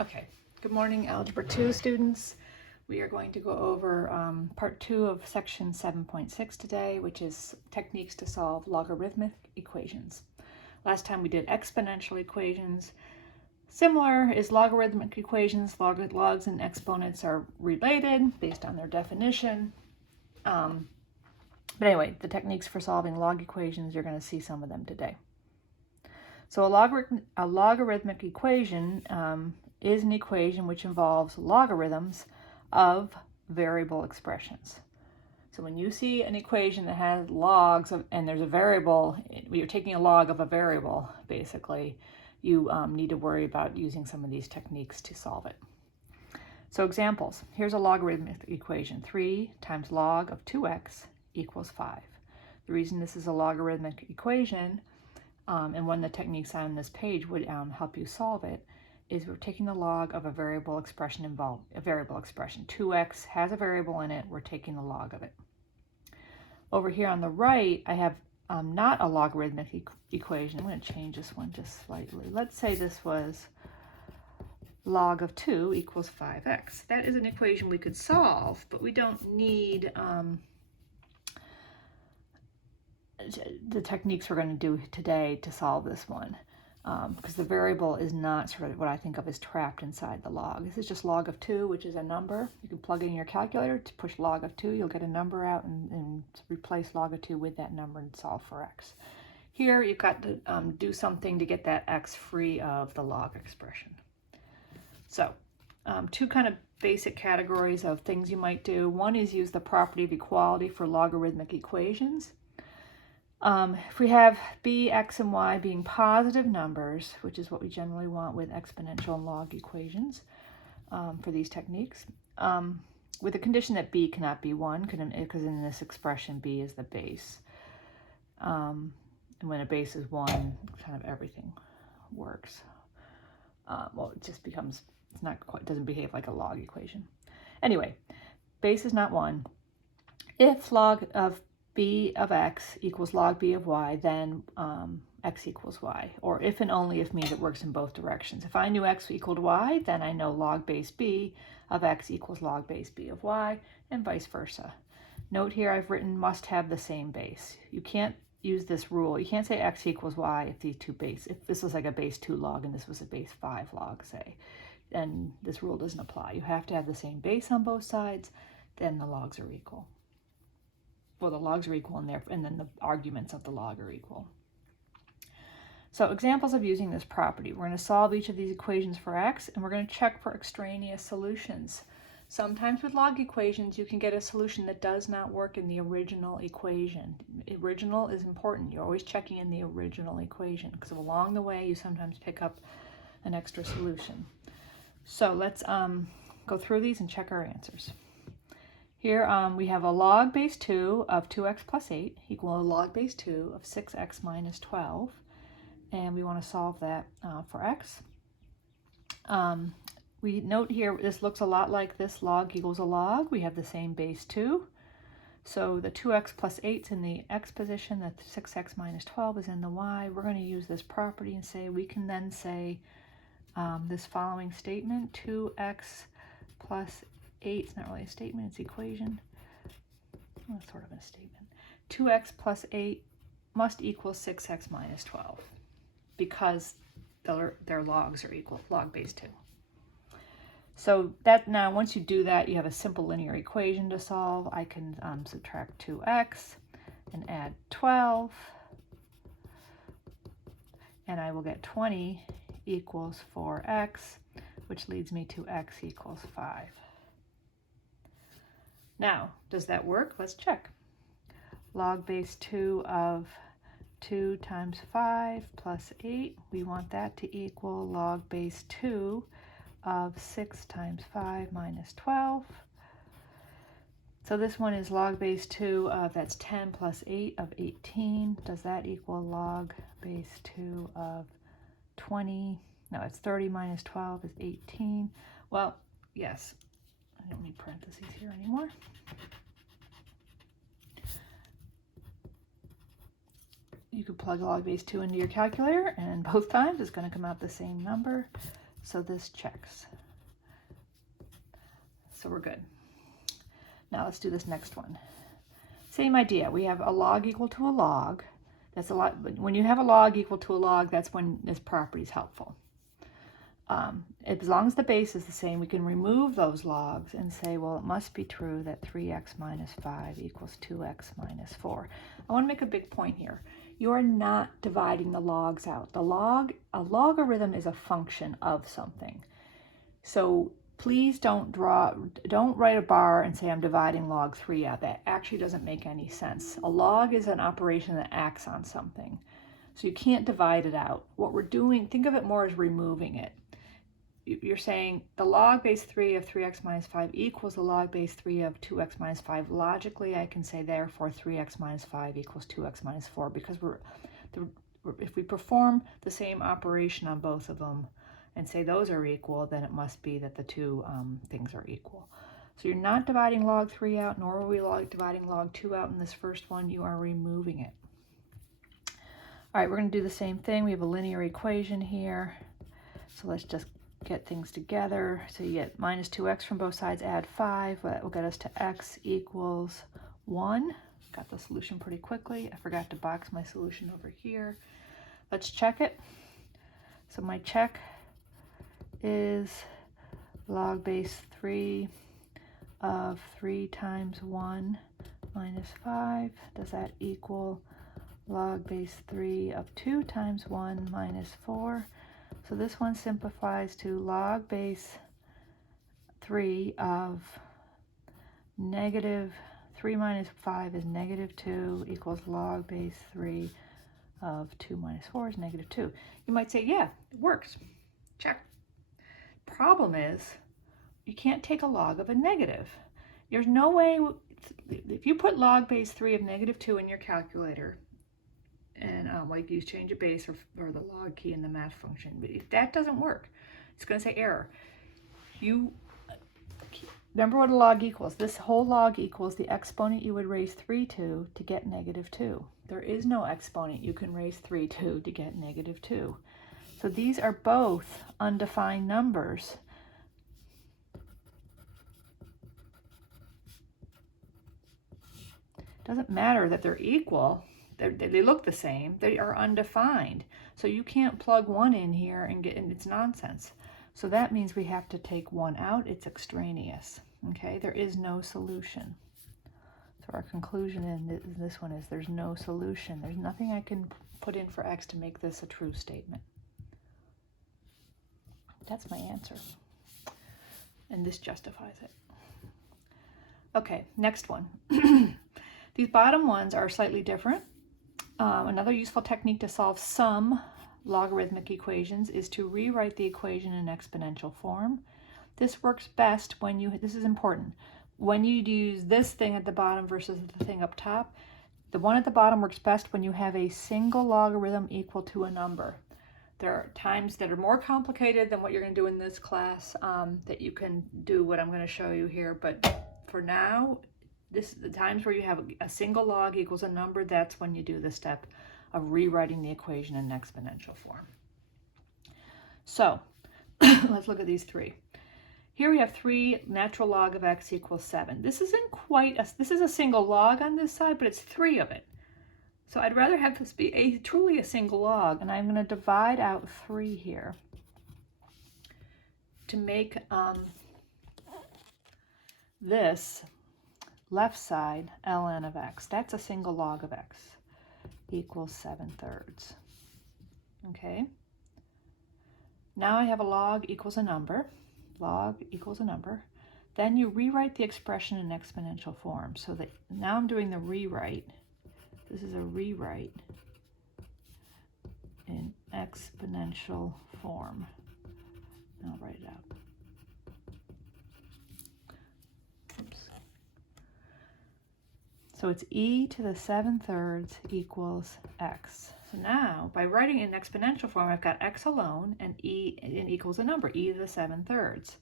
Okay, good morning, Algebra 2 students. We are going to go over part 2 of section 7.6 today, which is techniques to solve logarithmic equations. Last time we did exponential equations. Similar is logarithmic equations. Logs and exponents are related based on their definition. But anyway, the techniques for solving log equations, you're going to see some of them today. So a logarithmic equation is an equation which involves logarithms of variable expressions. So when you see an equation that has logs and there's a variable, you're taking a log of a variable, basically, you need to worry about using some of these techniques to solve it. So examples, here's a logarithmic equation, 3 times log of 2x equals 5. The reason this is a logarithmic equation, and one of the techniques on this page would help you solve it, is we're taking the log of a variable expression 2x has a variable in it, we're taking the log of it. Over here on the right, I have not a logarithmic equation. I'm going to change this one just slightly. Let's say this was log of 2 equals 5x. That is an equation we could solve, but we don't need the techniques we're going to do today to solve this one. Because the variable is not sort of what I think of as trapped inside the log. This is just log of 2, which is a number. You can plug it in your calculator to push log of 2. You'll get a number out and replace log of 2 with that number and solve for x. Here you've got to do something to get that x free of the log expression. So two kind of basic categories of things you might do. One is use the property of equality for logarithmic equations. If we have b, x, and y being positive numbers, which is what we generally want with exponential and log equations for these techniques, with the condition that b cannot be 1, because in this expression b is the base. And when a base is 1, kind of everything works. Well, it just becomes, it's not quite, doesn't behave like a log equation. Anyway, base is not 1. If log of b of x equals log b of y, then x equals y. Or if and only if means it works in both directions. If I knew x equaled y, then I know log base b of x equals log base b of y, and vice versa. Note here I've written must have the same base. You can't use this rule. You can't say x equals y if these two base, if this was like a base 2 log and this was a base 5 log, say, then this rule doesn't apply. You have to have the same base on both sides, then the logs are equal. Well, the logs are equal and then the arguments of the log are equal. So examples of using this property. We're going to solve each of these equations for x, and we're going to check for extraneous solutions. Sometimes with log equations, you can get a solution that does not work in the original equation. Original is important. You're always checking in the original equation, because along the way, you sometimes pick up an extra solution. So let's go through these and check our answers. Here we have a log base 2 of 2x plus 8 equal a log base 2 of 6x minus 12. And we want to solve that for x. We note here this looks a lot like this log equals a log. We have the same base 2. So the 2x plus 8 is in the x position, the 6x minus 12 is in the y. We're going to use this property and say, we can then say this following statement, 2x plus 8, it's not really a statement, it's equation. Well, it's sort of a statement. 2x plus 8 must equal 6x minus 12 because their logs are equal, log base 2. So that now, once you do that, you have a simple linear equation to solve. I can subtract 2x and add 12, and I will get 20 equals 4x, which leads me to x equals 5. Now, does that work? Let's check. Log base 2 of 2 times 5 plus 8, we want that to equal log base 2 of 6 times 5 minus 12. So this one is log base 2 of, that's 10 plus 8 of 18. Does that equal log base 2 of 20? No, it's 30 minus 12 is 18. Well, yes. I don't need parentheses here anymore. You could plug log base 2 into your calculator, and both times it's going to come out the same number. so this checks. So we're good. Now let's do this next one. Same idea. We have a log equal to a log. That's a lot. When you have a log equal to a log, that's when this property is helpful. As long as the base is the same, we can remove those logs and say, well, it must be true that 3x minus 5 equals 2x minus 4. I want to make a big point here. You are not dividing the logs out. A logarithm is a function of something. So please don't write a bar and say I'm dividing log 3 out. That actually doesn't make any sense. A log is an operation that acts on something. So you can't divide it out. What we're doing, think of it more as removing it. You're saying the log base 3 of 3x minus 5 equals the log base 3 of 2x minus 5. Logically, I can say therefore 3x minus 5 equals 2x minus 4 because if we perform the same operation on both of them and say those are equal, then it must be that the two things are equal. So you're not dividing log 3 out, nor are we dividing log 2 out in this first one. You are removing it. All right, we're going to do the same thing. We have a linear equation here. So let's just get things together. So you get minus 2x from both sides, add 5. That will get us to x equals 1. Got the solution pretty quickly. I forgot to box my solution over here. Let's check it. So my check is log base 3 of 3 times 1 minus 5. Does that equal log base 3 of 2 times 1 minus 4? So this one simplifies to log base 3 of negative 3 minus 5 is negative 2 equals log base 3 of 2 minus 4 is negative 2. You might say, yeah, it works. Check. Problem is, you can't take a log of a negative. There's no way, if you put log base 3 of negative 2 in your calculator, and like you change a base or the log key in the math function, but if that doesn't work, it's going to say error. You remember what a log equals. This whole log equals the exponent you would raise 3 to get negative 2. There is no exponent you can raise 3 to get negative 2. So these are both undefined numbers. Doesn't matter that they're equal. They look the same. They are undefined. So you can't plug one in here and it's nonsense. So that means we have to take one out. It's extraneous. Okay, there is no solution. So our conclusion in this one is there's no solution. There's nothing I can put in for x to make this a true statement. That's my answer. And this justifies it. Okay, next one. These bottom ones are slightly different. Another useful technique to solve some logarithmic equations is to rewrite the equation in exponential form. This works best when this is important, when you use this thing at the bottom versus the thing up top. The one at the bottom works best when you have a single logarithm equal to a number. There are times that are more complicated than what you're going to do in this class that you can do what I'm going to show you here, but for now, the times where you have a single log equals a number, that's when you do the step of rewriting the equation in exponential form. So let's look at these three. Here we have 3 natural log of x equals 7. This isn't this is a single log on this side, but it's 3 of it. So I'd rather have this be truly a single log, and I'm going to divide out 3 here to make this left side ln of x. That's a single log of x equals 7/3. Okay. Now I have a log equals a number. Log equals a number. Then you rewrite the expression in exponential form. So that now I'm doing the rewrite. This is a rewrite in exponential form. I'll write it out. Oops. So it's e to the 7/3 equals x. So now, by writing it in exponential form, I've got x alone and e and equals a number, e to the 7/3.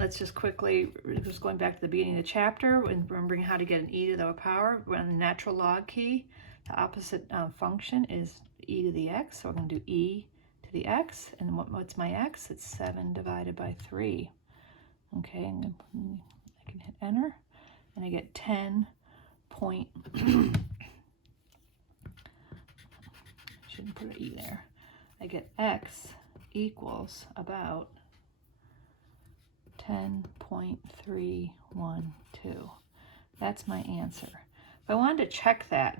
Let's just quickly, just going back to the beginning of the chapter, and remembering how to get an e to the power. We're on the natural log key. The opposite function is e to the x, so we're going to do e to the x, and what's my x? It's 7 divided by 3. Okay, I can hit enter, and I get 10 point, shouldn't put an e there, I get x equals about 10.312. That's my answer. If I wanted to check that,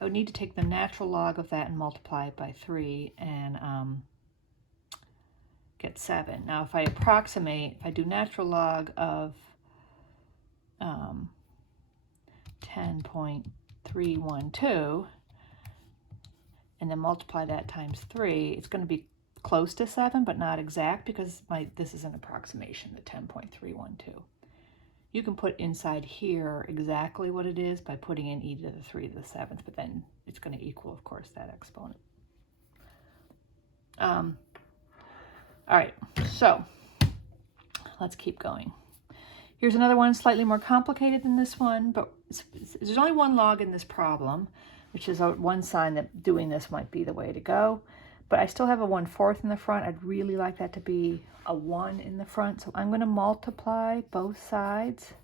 I would need to take the natural log of that and multiply it by 3 and get 7. Now if I approximate, if I do natural log of 10.312 and then multiply that times 3, it's going to be close to 7, but not exact, because this is an approximation, the 10.312. You can put inside here exactly what it is by putting in e to the 3 to the 7th, but then it's going to equal, of course, that exponent. All right, so let's keep going. Here's another one slightly more complicated than this one, but there's only one log in this problem, which is one sign that doing this might be the way to go. But I still have a 1/4 in the front. I'd really like that to be a 1 in the front. So I'm going to multiply both sides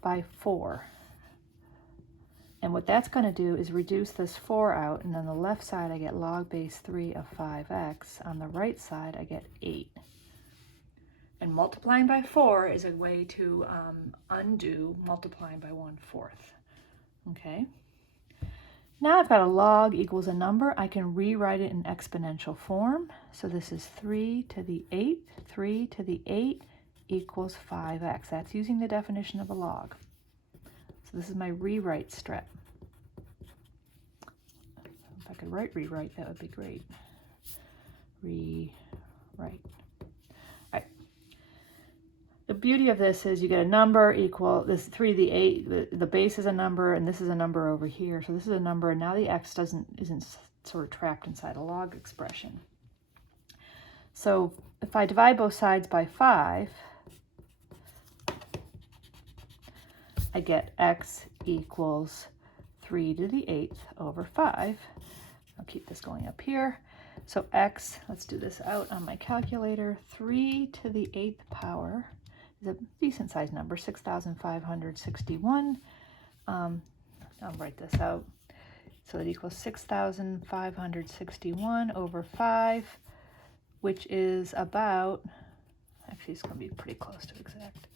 by 4. And what that's going to do is reduce this 4 out. And on the left side, I get log base 3 of 5x. On the right side, I get 8. And multiplying by 4 is a way to undo multiplying by 1/4. Okay. Now I've got a log equals a number. I can rewrite it in exponential form. So this is 3 to the 8th. 3 to the 8 equals 5x. That's using the definition of a log. So this is my rewrite step. If I could rewrite, that would be great. Rewrite. The beauty of this is you get a number equal, this 3 to the 8, the base is a number, and this is a number over here. So this is a number, and now the x isn't sort of trapped inside a log expression. So if I divide both sides by 5, I get x equals 3 to the 8th over 5. I'll keep this going up here. So x, let's do this out on my calculator, 3 to the 8th power, a decent sized number, 6,561. I'll write this out. So it equals 6,561 over 5, which is about, actually it's going to be pretty close to exact.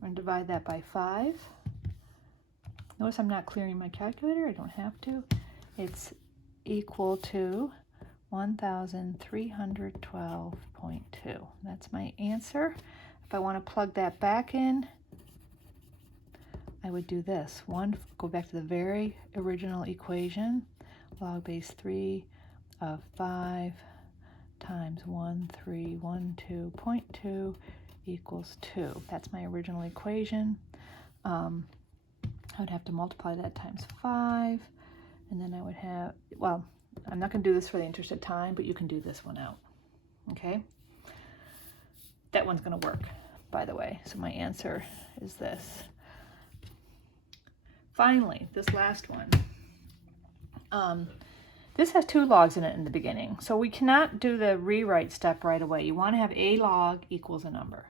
We're going to divide that by 5. Notice I'm not clearing my calculator. I don't have to. It's equal to 1,312.2. That's my answer. If I want to plug that back in, I would do this. Go back to the very original equation. Log base 3 of 5 times 1312.2 equals 2. That's my original equation. I would have to multiply that times 5, and then I would have, well, I'm not going to do this for the interest of time, but you can do this one out. Okay? That one's going to work, by the way. So my answer is this. Finally, this last one. This has 2 logs in it in the beginning. So we cannot do the rewrite step right away. You want to have a log equals a number.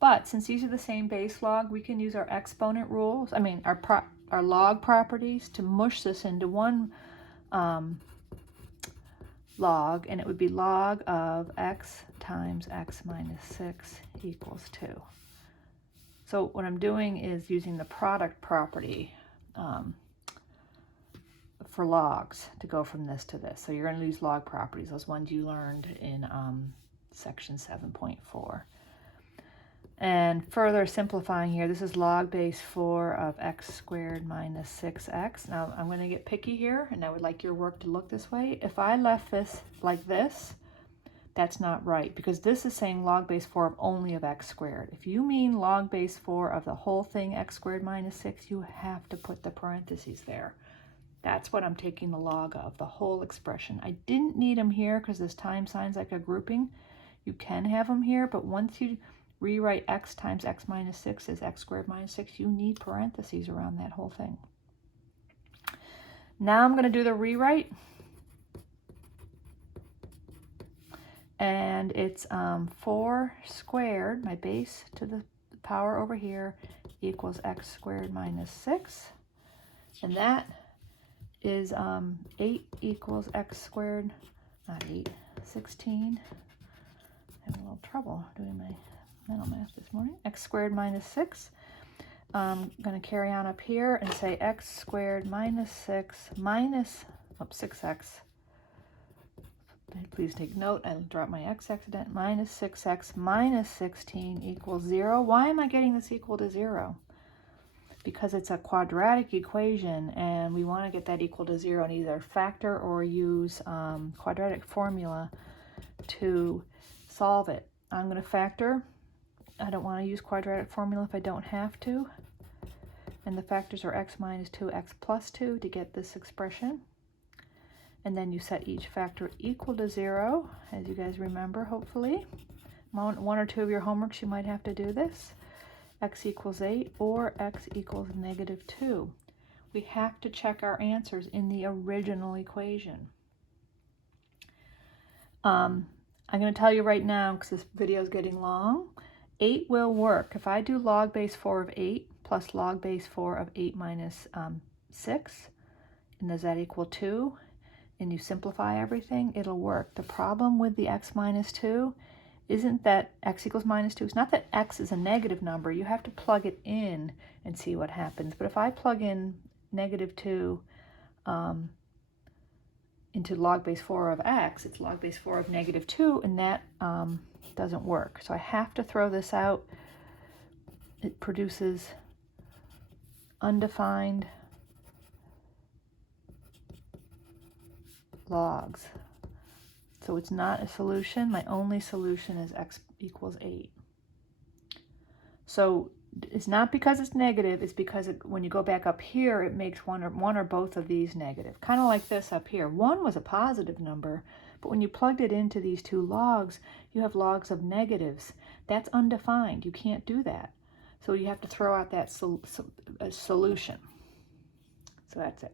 But since these are the same base log, we can use our exponent rules, our log properties to mush this into one log, and it would be log of x times x minus 6 equals 2. So what I'm doing is using the product property for logs to go from this to this. So you're going to use log properties, those ones you learned in section 7.4. And further simplifying here, this is log base 4 of x squared minus 6x. Now I'm going to get picky here, and I would like your work to look this way. If I left this like this, that's not right, because this is saying log base 4 of only of x squared. If you mean log base 4 of the whole thing, x squared minus 6, you have to put the parentheses there. That's what I'm taking the log of, the whole expression. I didn't need them here because this time sign's like a grouping. You can have them here, but once you rewrite x times x minus 6 as x squared minus 6, you need parentheses around that whole thing. Now I'm going to do the rewrite. and it's 4 squared, my base to the power over here, equals x squared minus 6. And that is 8 equals x squared, not 8, 16. I have a little trouble doing my mental math this morning. X squared minus 6. I'm going to carry on up here and say x squared minus 6 minus, 6x. Please take note, I dropped my x accident. Minus 6x minus 16 equals 0. Why am I getting this equal to 0? Because it's a quadratic equation, and we want to get that equal to 0 and either factor or use quadratic formula to solve it. I'm going to factor. I don't want to use quadratic formula if I don't have to. And the factors are x minus 2, x plus 2 to get this expression. And then you set each factor equal to 0, as you guys remember, hopefully. One or two of your homeworks, you might have to do this. X equals 8 or x equals negative 2. We have to check our answers in the original equation. I'm going to tell you right now, because this video is getting long, 8 will work. If I do log base 4 of 8 plus log base 4 of 8 minus 6, and does that equal 2? And you simplify everything, it'll work. The problem with the x minus 2 isn't that x equals minus 2. It's not that x is a negative number. You have to plug it in and see what happens. But if I plug in negative 2 into log base 4 of x, it's log base 4 of negative 2, and that doesn't work. So I have to throw this out. It produces undefined logs. So it's not a solution. My only solution is x equals 8. So it's not because it's negative, it's because when you go back up here, it makes one or both of these negative. Kind of like this up here. 1 was a positive number, but when you plugged it into these two logs, you have logs of negatives. That's undefined. You can't do that. So you have to throw out that solution. So that's it.